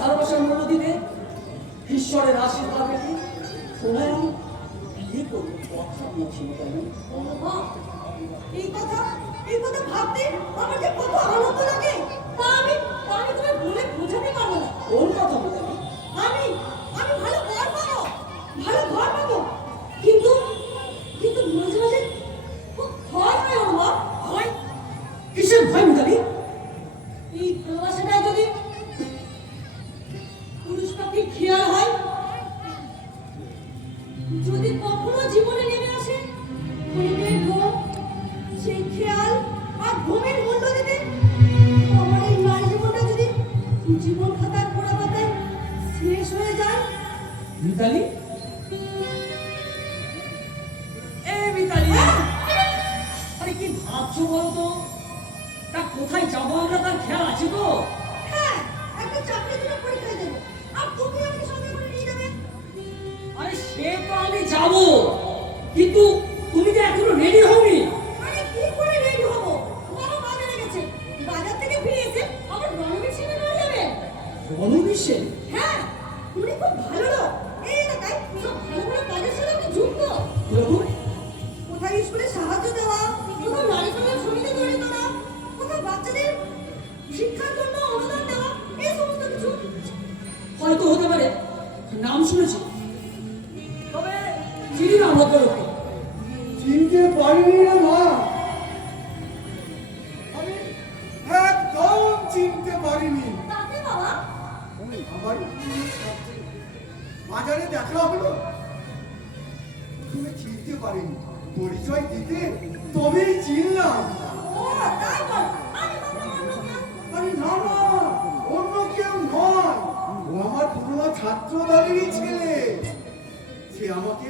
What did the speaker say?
ভালোবাসার মূল্য দিতে ঈশ্বরের আশীর্বাদ পেতে তোমায় আমি বিয়ে করবো কথা দিয়েছি মিতালি। এই কথা ভাবতে আমার যে কত আনন্দ লাগে তা আমি তোমায় বলে বোঝাতে পারবো না। কোন কথা মিতালি? আমি ভালো ঘর পাবো, ভালো ঘর পাবো, কিন্তু মাঝে মাঝে খুব ভয় হয় আমার। ভয়? কিসের ভয় মিতালি? এই ভালোবাসাটা যদি পুরুষ পাখির খেয়াল হয়, যদি কখনো জীবনে নেমে আসে ক্ষণিকের ঘুম, সেই খেয়াল আর ঘুমের মূল্য দিতে আমার এই নারী জীবনটা যদি জীবন খাতার পোড়া পাতায় শেষ হয়ে যায়। মিতালি, মিতালি, আরে কি ভাবছো বলতো? তা কোথায় যাবো আমরা তার খেয়াল আছে তো? হ্যাঁ, একটা চাকরির জন্য পরীক্ষা দেবো, আর তুমি আমাকে সঙ্গে করে নিয়ে যাবে। আরে সে তো আমি যাবো, কিন্তু তুমি তো এখনো রেডি হওনি। আরে কি করে রেডি হবো? বাবা বাজারে গেছে, বাজার থেকে ফিরে এসে আবার রণবীর সিংহে নিয়ে যাবে। রণবীর সেন? হ্যাঁ, তুমি খুব ভালো লোক, এই এলাকায় সব ভালো ভালো কাজের সাথে আমি যুক্ত। কোথায় স্কুলে সাহায্য দেওয়া, কোথাও নারী কল্যাণ সমিতি তৈরি করা, কোথাও বাচ্চাদের শিক্ষার জন্য অনুদান দেওয়া, এই সমস্ত কিছু। হয়তো হতে পারে, নাম শুনেছি, তবে চিনি না ভদ্রলোককে। চিনতে পারিনি না মা, আমি একদম চিনতে পারিনি। তাতে বাবা আমার বাজারে দেখা হলো, তুমি চিনতে পারিনি, পরিচয় দিতে তবেই চিনলাম। ও তাই বল, আমি ভাবলাম অন্য কেউ। আরে না না, অন্য কেউ নয়, ও আমার পুরনো ছাত্র দলেরই ছেলে। সে আমাকে